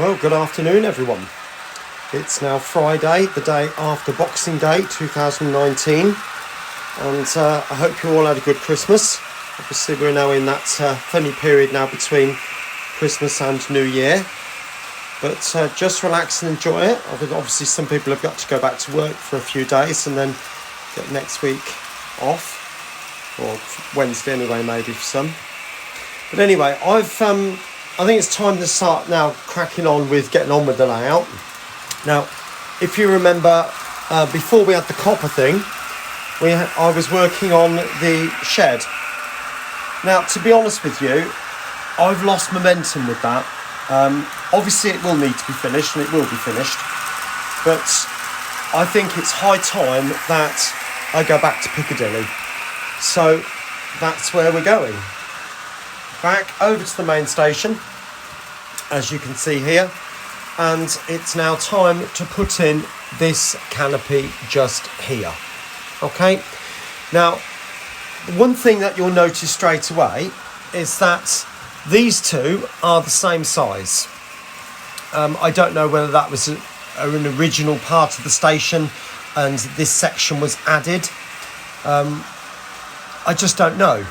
Well, good afternoon, everyone. It's now Friday, the day after Boxing Day 2019, and I hope you all had a good Christmas. Obviously, we're now in that funny period now between Christmas and New Year, but just relax and enjoy it. Obviously, some people have got to go back to work for a few days and then get next week off, or Wednesday anyway, maybe for some. But anyway, I think it's time to start now cracking on with getting on with the layout. Now, if you remember, before we had the copper thing, I was working on the shed. Now, to be honest with you, I've lost momentum with that. Obviously, it will need to be finished, and it will be finished. But I think it's high time that I go back to Piccadilly. So that's where we're going. Back over to the main station, as you can see here, and it's now time to put in this canopy just here. Okay, now one thing that you'll notice straight away is that these two are the same size. I don't know whether that was an original part of the station and this section was added. I just don't know.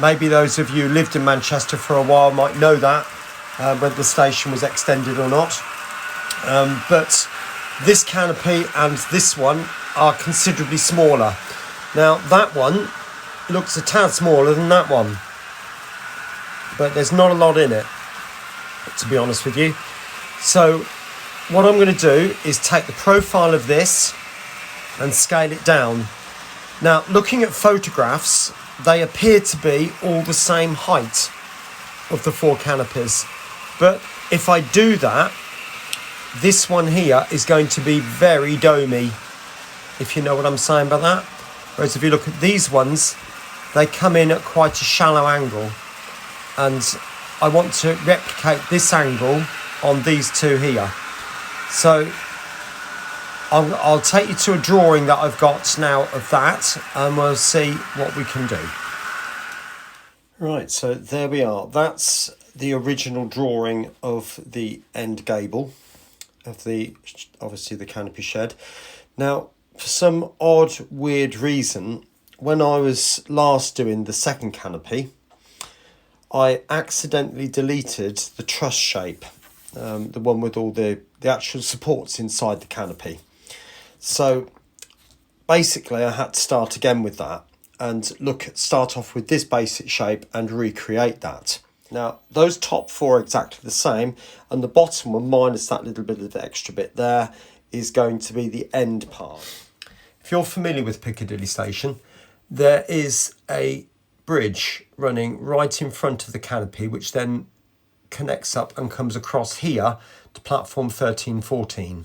Maybe those of you who lived in Manchester for a while might know that, whether the station was extended or not. But this canopy and this one are considerably smaller. Now that one looks a tad smaller than that one, but there's not a lot in it, to be honest with you. So what I'm going to do is take the profile of this and scale it down. Now, looking at photographs, they appear to be all the same height of the four canopies. But if I do that, this one here is going to be very domey, if you know what I'm saying by that. Whereas if you look at these ones, they come in at quite a shallow angle. And I want to replicate this angle on these two here. So I'll take you to a drawing that I've got now of that, and we'll see what we can do. Right, so there we are. That's the original drawing of the end gable of obviously the canopy shed. Now, for some odd, weird reason, when I was last doing the second canopy, I accidentally deleted the truss shape, the one with all the actual supports inside the canopy. So basically I had to start again with that and start off with this basic shape and recreate that. Now those top four are exactly the same, and the bottom one, minus that little bit of the extra bit there, is going to be the end part. If you're familiar with Piccadilly Station, there is a bridge running right in front of the canopy, which then connects up and comes across here to platform 13-14.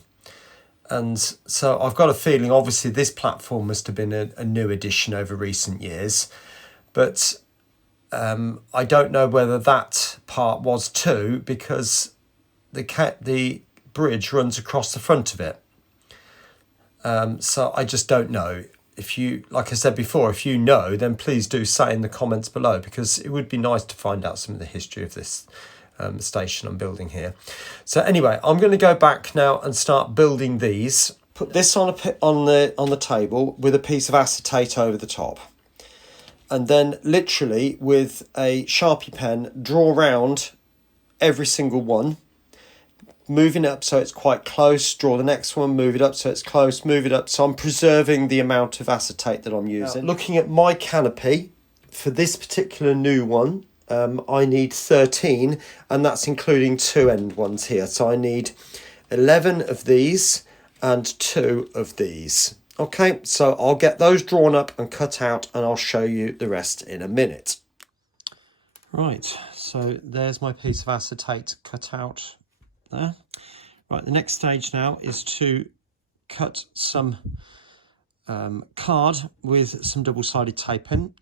And so I've got a feeling, obviously, this platform must have been a new addition over recent years. But I don't know whether that part was too, because the bridge runs across the front of it. So I just don't know. If you, like I said before, if you know, then please do say in the comments below, because it would be nice to find out some of the history of this station I'm building here. So anyway, I'm going to go back now and start building these. Put this on the table with a piece of acetate over the top, and then literally with a Sharpie pen draw round every single one, moving it up so it's quite close, draw the next one, move it up so it's close, move it up. So I'm preserving the amount of acetate that I'm using. Now, looking at my canopy, for this particular new one, I need 13, and that's including two end ones here. So I need 11 of these and 2 of these. Okay, so I'll get those drawn up and cut out, and I'll show you the rest in a minute. Right, so there's my piece of acetate cut out there. Right, the next stage now is to cut some card with some double-sided tape in.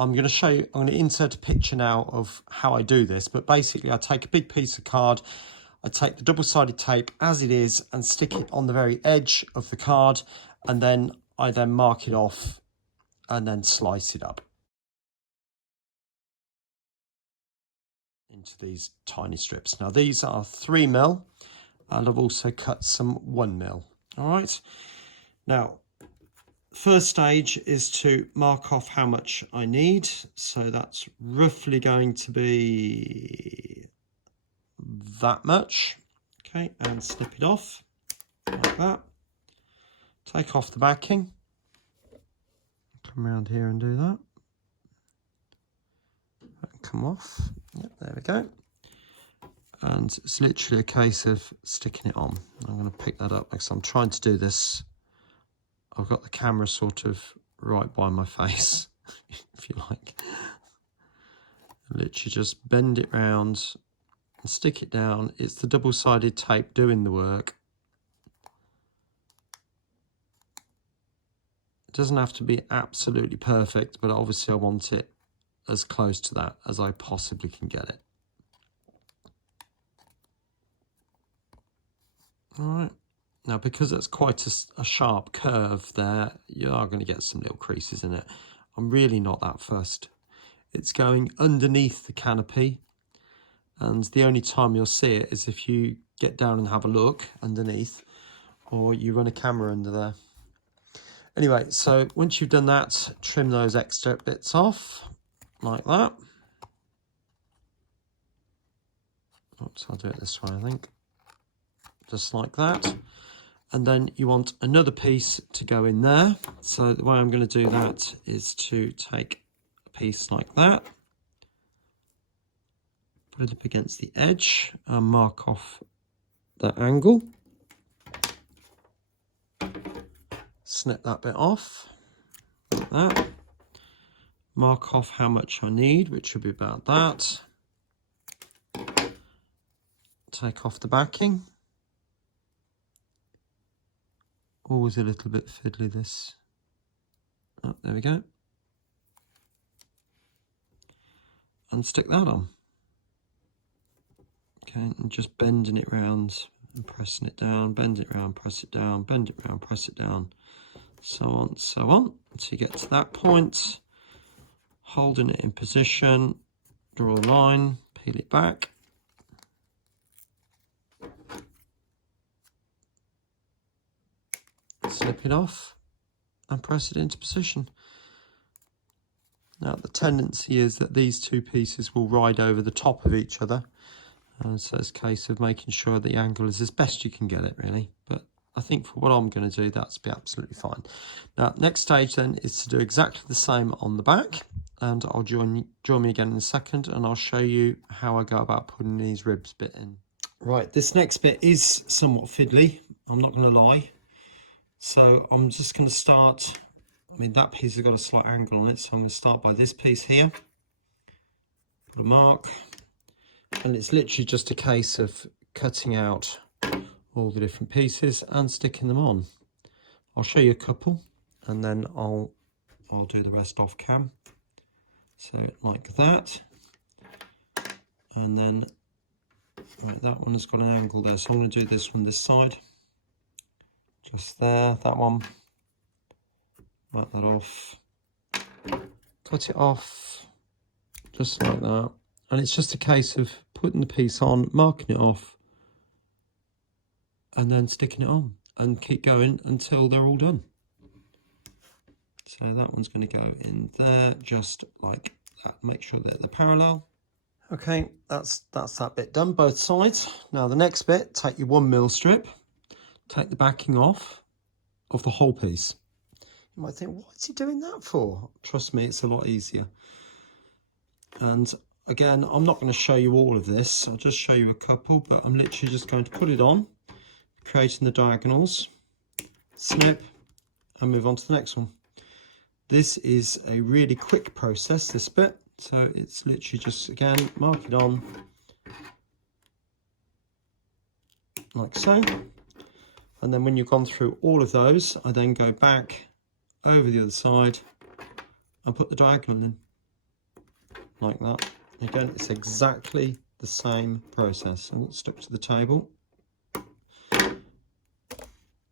I'm going to insert a picture now of how I do this, but basically I take a big piece of card, I take the double-sided tape as it is and stick it on the very edge of the card, and then I mark it off and then slice it up into these tiny strips. Now these are 3mm and I've also cut some 1mm. All right, now first stage is to mark off how much I need. So that's roughly going to be that much. Okay, and snip it off like that. Take off the backing. Come around here and do that. Come off. Yep, there we go. And it's literally a case of sticking it on. I'm going to pick that up because I'm trying to do this. I've got the camera sort of right by my face, if you like. Literally just bend it round and stick it down. It's the double-sided tape doing the work. It doesn't have to be absolutely perfect, but obviously I want it as close to that as I possibly can get it. All right. Now, because it's quite a sharp curve there, you are going to get some little creases in it. I'm really not that fussed. It's going underneath the canopy, and the only time you'll see it is if you get down and have a look underneath, or you run a camera under there. Anyway, so once you've done that, trim those extra bits off, like that. Oops, I'll do it this way, I think. Just like that. And then you want another piece to go in there. So the way I'm going to do that is to take a piece like that, put it up against the edge and mark off the angle. Snip that bit off, like that. Mark off how much I need, which will be about that. Take off the backing. Always a little bit fiddly, this. Oh, there we go. And stick that on. Okay, and just bending it round and pressing it down, bend it round, press it down, bend it round, press it down, so on, so on, until you get to that point. Holding it in position, draw a line, peel it back. Slip it off and press it into position. Now the tendency is that these two pieces will ride over the top of each other, so it's a case of making sure the angle is as best you can get it, really. But I think for what I'm going to do, that's be absolutely fine. Now next stage then is to do exactly the same on the back, and I'll join me again in a second, and I'll show you how I go about putting these ribs bit in. Right, this next bit is somewhat fiddly, I'm not going to lie. So I'm just going to start, I mean that piece has got a slight angle on it, so I'm going to start by this piece here, put a mark, and it's literally just a case of cutting out all the different pieces and sticking them on. I'll show you a couple and then I'll do the rest off cam. So like that, and then right, that one has got an angle there, so I'm going to do this one this side. Just there, that one, wipe that off, cut it off, just like that. And it's just a case of putting the piece on, marking it off, and then sticking it on, and keep going until they're all done. So that one's going to go in there, just like that. Make sure that they're parallel. Okay, that's that bit done, both sides. Now the next bit, take your 1mm strip, take the backing off of the whole piece. You might think, what's he doing that for? Trust me, it's a lot easier. And again, I'm not going to show you all of this. I'll just show you a couple, but I'm literally just going to put it on, creating the diagonals, snip, and move on to the next one. This is a really quick process, this bit. So it's literally just, again, mark it on, like so. And then when you've gone through all of those, I then go back over the other side and put the diagonal in, like that. Again, it's exactly the same process. And it's stuck to the table.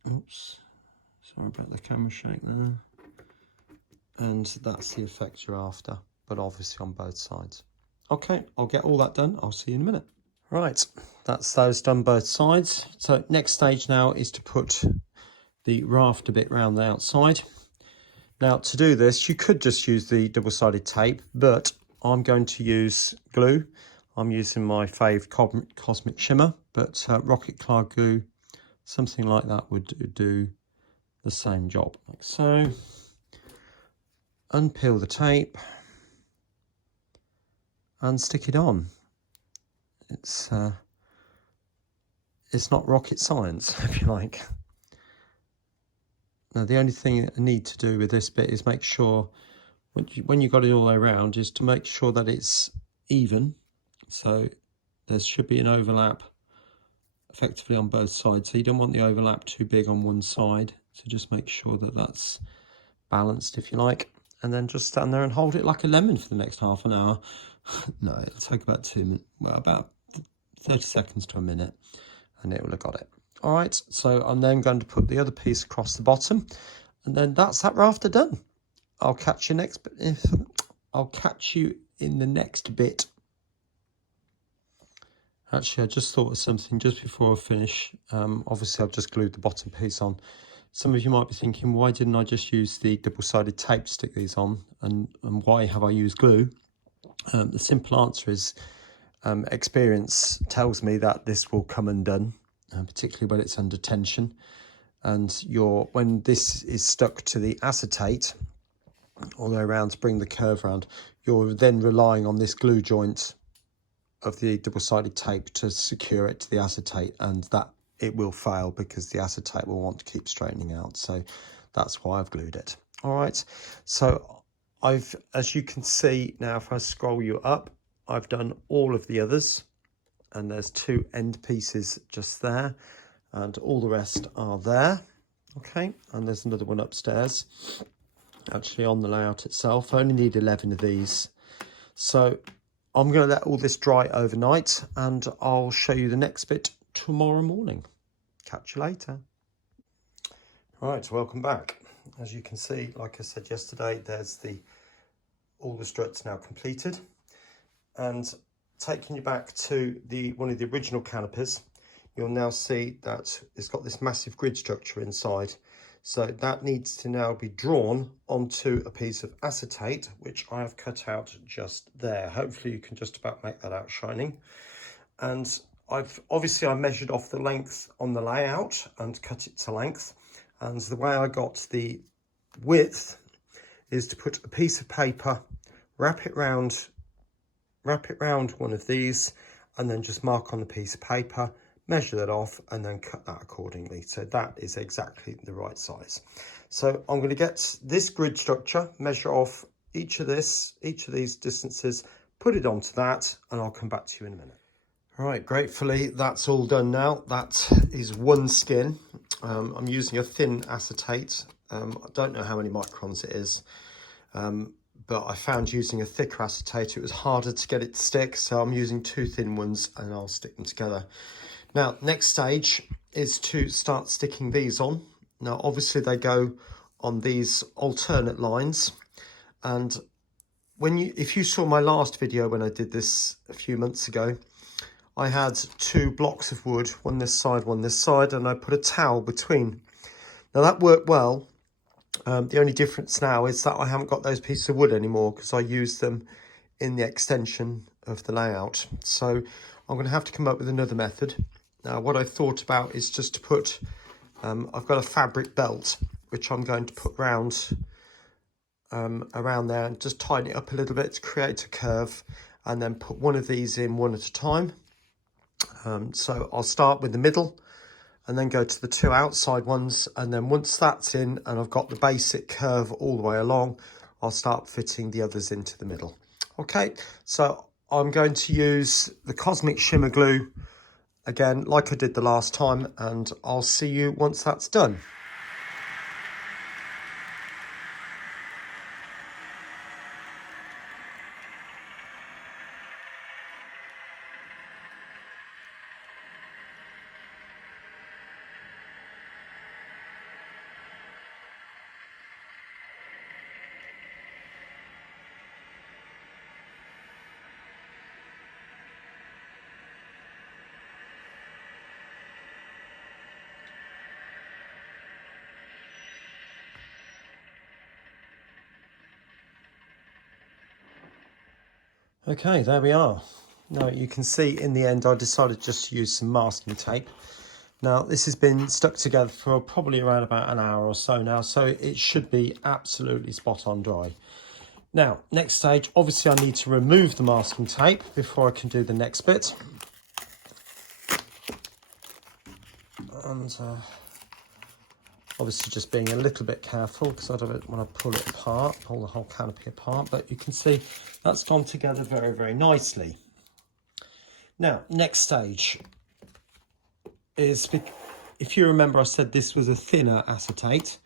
Oops, sorry about the camera shake there. And that's the effect you're after, but obviously on both sides. Okay, I'll get all that done. I'll see you in a minute. Right, that's those done both sides. So next stage now is to put the rafter bit round the outside. Now to do this, you could just use the double-sided tape, but I'm going to use glue. I'm using my fave Cosmic Shimmer, but Rocket Cloud glue, something like that would do the same job. Like so. Unpeel the tape and stick it on. It's not rocket science, if you like. Now the only thing I need to do with this bit is make sure when you've got it all the way around is to make sure that it's even. So there should be an overlap effectively on both sides. So you don't want the overlap too big on one side. So just make sure that that's balanced, if you like. And then just stand there and hold it like a lemon for the next half an hour. No, it'll take about 2 minutes, well, about 30 seconds to a minute, and it will have got it. All right, so I'm then going to put the other piece across the bottom, and then that's that rafter done. I'll catch you in the next bit. Actually, I just thought of something just before I finish. Obviously, I've just glued the bottom piece on. Some of you might be thinking, why didn't I just use the double-sided tape to stick these on, and why have I used glue? The simple answer is experience tells me that this will come undone, particularly when it's under tension. And when this is stuck to the acetate all the way around to bring the curve around, you're then relying on this glue joint of the double-sided tape to secure it to the acetate, and that it will fail because the acetate will want to keep straightening out. So that's why I've glued it. All right, so as you can see now, if I scroll you up, I've done all of the others, and there's 2 end pieces just there, and all the rest are there. Okay, and there's another one upstairs actually on the layout itself. I only need 11 of these. So I'm going to let all this dry overnight, and I'll show you the next bit tomorrow morning. Catch you later. Right, welcome back. As you can see, like I said yesterday, there's all the struts now completed, and taking you back to one of the original canopies, you'll now see that it's got this massive grid structure inside. So that needs to now be drawn onto a piece of acetate, which I have cut out just there. Hopefully you can just about make that out shining. And I measured off the length on the layout and cut it to length. And the way I got the width is to put a piece of paper, wrap it round one of these, and then just mark on the piece of paper, measure that off, and then cut that accordingly. So that is exactly the right size. So I'm going to get this grid structure, measure off each of these distances, put it onto that, and I'll come back to you in a minute. All right, gratefully that's all done now. That is one skin. I'm using a thin acetate. I don't know how many microns it is, but I found using a thicker acetate, it was harder to get it to stick. So I'm using 2 thin ones, and I'll stick them together. Now, next stage is to start sticking these on. Now, obviously they go on these alternate lines. And if you saw my last video when I did this a few months ago, I had 2 blocks of wood, one this side, and I put a towel between. Now that worked well. The only difference now is that I haven't got those pieces of wood anymore because I used them in the extension of the layout. So I'm going to have to come up with another method. Now what I thought about is just to put, I've got a fabric belt which I'm going to put around there and just tighten it up a little bit to create a curve, and then put one of these in one at a time. So I'll start with the middle and then go to the 2 outside ones, and then once that's in and I've got the basic curve all the way along, I'll start fitting the others into the middle. Okay, so I'm going to use the Cosmic Shimmer glue again like I did the last time, and I'll see you once that's done. Okay, there we are. Now you can see in the end I decided just to use some masking tape. Now this has been stuck together for probably around about an hour or so now, so it should be absolutely spot on dry. Now, next stage, obviously I need to remove the masking tape before I can do the next bit. And obviously just being a little bit careful because I don't want to pull it apart, pull the whole canopy apart, but you can see that's gone together very, very nicely. Now, next stage is, if you remember I said this was a thinner acetate.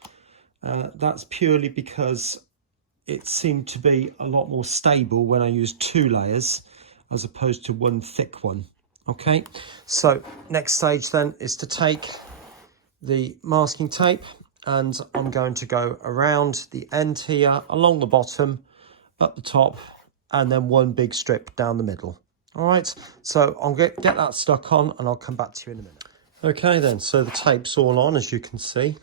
That's purely because it seemed to be a lot more stable when I used 2 layers as opposed to one thick one. Okay, so next stage then is to take the masking tape and I'm going to go around the end here, along the bottom, up the top, and then one big strip down the middle. All right, so I'll get that stuck on and I'll come back to you in a minute. Okay then, so the tape's all on, as you can see,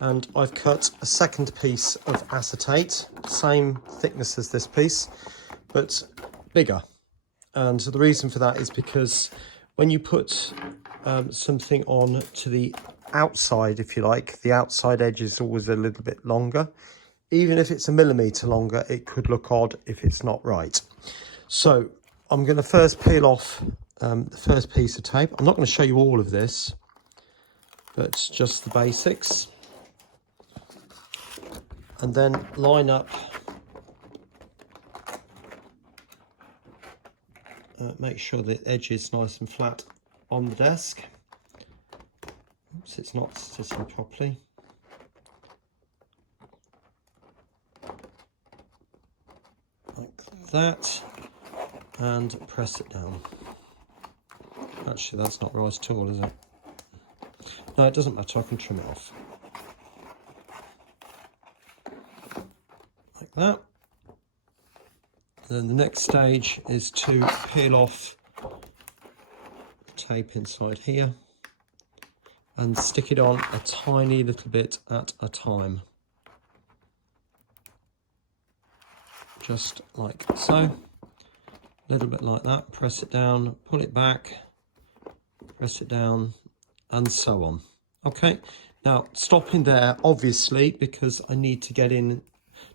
and I've cut a second piece of acetate, same thickness as this piece, but bigger. And the reason for that is because when you put something on to the outside, if you like, the outside edge is always a little bit longer. Even if it's a millimetre longer, it could look odd if it's not right. So I'm going to first peel off the first piece of tape. I'm not going to show you all of this, but just the basics. And then line up, make sure the edge is nice and flat on the desk. Oops, it's not sitting properly. Like that, and press it down. Actually, that's not right at all, is it? No, it doesn't matter, I can trim it off. Like that. Then the next stage is to peel off the tape inside here and stick it on a tiny little bit at a time. Just like so. A little bit like that. Press it down, pull it back, press it down, and so on. Okay, now stopping there, obviously, because I need to get in,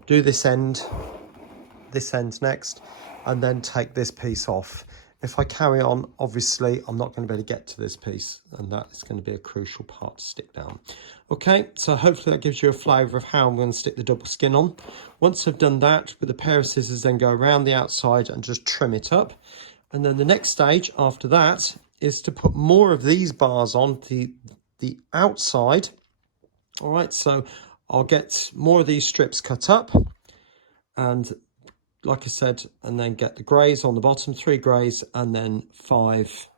do this end next, and then take this piece off. If I carry on, obviously I'm not going to be able to get to this piece, and that is going to be a crucial part to stick down. Okay, so hopefully that gives you a flavour of how I'm going to stick the double skin on. Once I've done that, with a pair of scissors, then go around the outside and just trim it up. And then the next stage after that is to put more of these bars on the outside. All right, so I'll get more of these strips cut up, and like I said, and then get the greys on the bottom, 3 greys, and then 5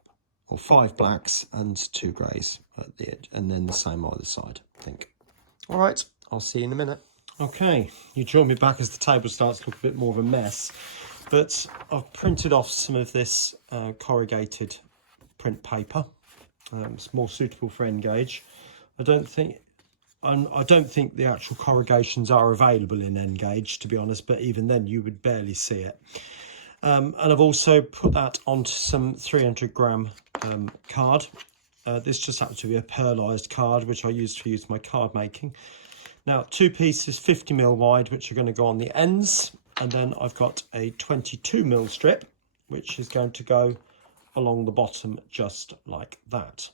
blacks and 2 greys at the edge, and then the same either side, I think. All right, I'll see you in a minute. Okay, you join me back as the table starts to look a bit more of a mess, but I've printed off some of this corrugated print paper. It's more suitable for end gauge. I don't think the actual corrugations are available in N gauge, to be honest, but even then you would barely see it. And I've also put that onto some 300-gram card. This just happens to be a pearlised card, which I used to use my card making. Now, 2 pieces 50mm wide, which are going to go on the ends. And then I've got a 22mm strip, which is going to go along the bottom just like that.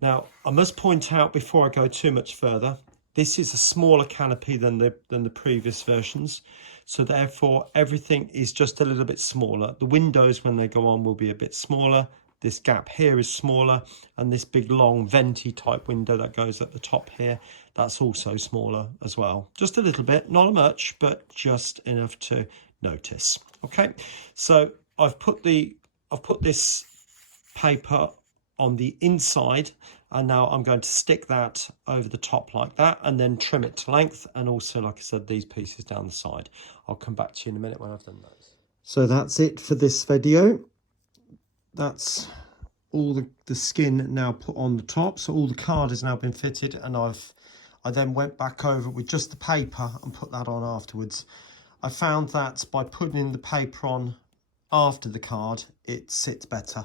Now, I must point out before I go too much further, this is a smaller canopy than the previous versions. So therefore, everything is just a little bit smaller. The windows, when they go on, will be a bit smaller. This gap here is smaller. And this big, long, venti type window that goes at the top here, that's also smaller as well. Just a little bit, not much, but just enough to notice. Okay, so I've put this paper on the inside, and now I'm going to stick that over the top like that and then trim it to length, and also, like I said, these pieces down the side. I'll come back to you in a minute when I've done those. So that's it for this video. That's all the skin now put on the top, so all the card has now been fitted, and I then went back over with just the paper and put that on afterwards. I found that by putting the paper on after the card, it sits better.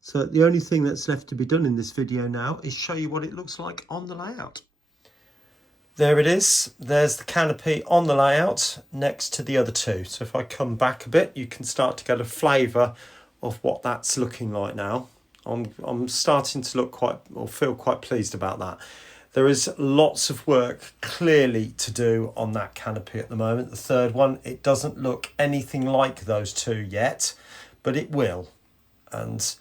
So the only thing that's left to be done in this video now is show you what it looks like on the layout. There it is. There's the canopy on the layout next to the other two. So if I come back a bit, you can start to get a flavour of what that's looking like now. I'm starting to look quite, or feel quite pleased about that. There is lots of work clearly to do on that canopy at the moment. The third one, it doesn't look anything like those two yet, but it will. And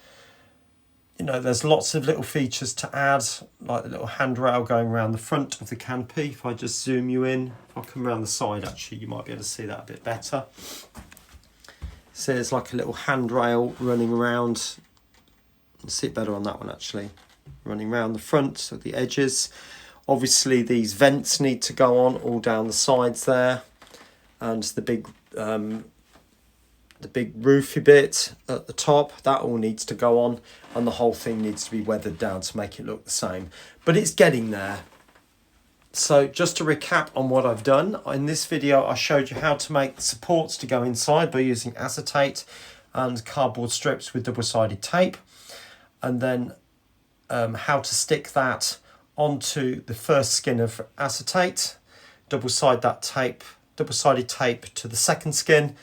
you know, there's lots of little features to add, like the little handrail going around the front of the canopy. If I just zoom you in, if I come around the side, actually, you might be able to see that a bit better. So there's like a little handrail running around. You'll see it better on that one, actually. Running around the front, so the edges. Obviously, these vents need to go on all down the sides there. And the big roofy bit at the top, that all needs to go on, and the whole thing needs to be weathered down to make it look the same, but it's getting there. So just to recap on what I've done in this video, I showed you how to make supports to go inside by using acetate and cardboard strips with double-sided tape, and then how to stick that onto the first skin of acetate, double-sided tape to the second skin,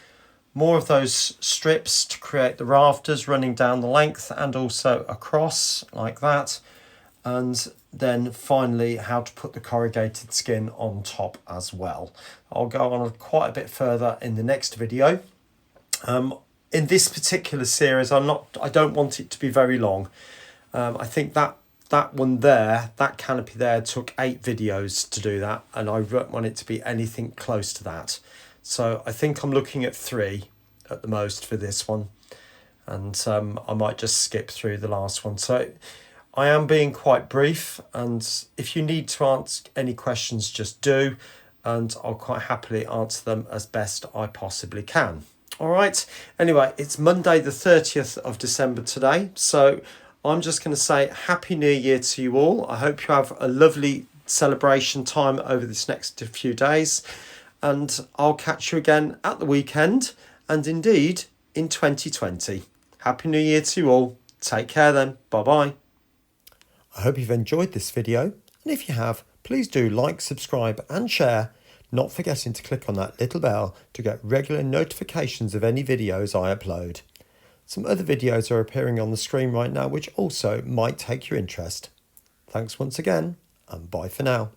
more of those strips to create the rafters running down the length and also across like that. And then finally how to put the corrugated skin on top as well. I'll go on quite a bit further in the next video. In this particular series, I don't want it to be very long. I think that one there, that canopy there, took 8 videos to do that, and I don't want it to be anything close to that. So I think I'm looking at 3 at the most for this one, and I might just skip through the last one. So I am being quite brief, and if you need to ask any questions, just do, and I'll quite happily answer them as best I possibly can. All right, anyway, it's Monday the 30th of December today, so I'm just going to say Happy New Year to you all. I hope you have a lovely celebration time over this next few days, and I'll catch you again at the weekend, and indeed in 2020. Happy New Year to you all. Take care then. Bye-bye. I hope you've enjoyed this video, and if you have, please do like, subscribe and share, not forgetting to click on that little bell to get regular notifications of any videos I upload. Some other videos are appearing on the screen right now which also might take your interest. Thanks once again, and bye for now.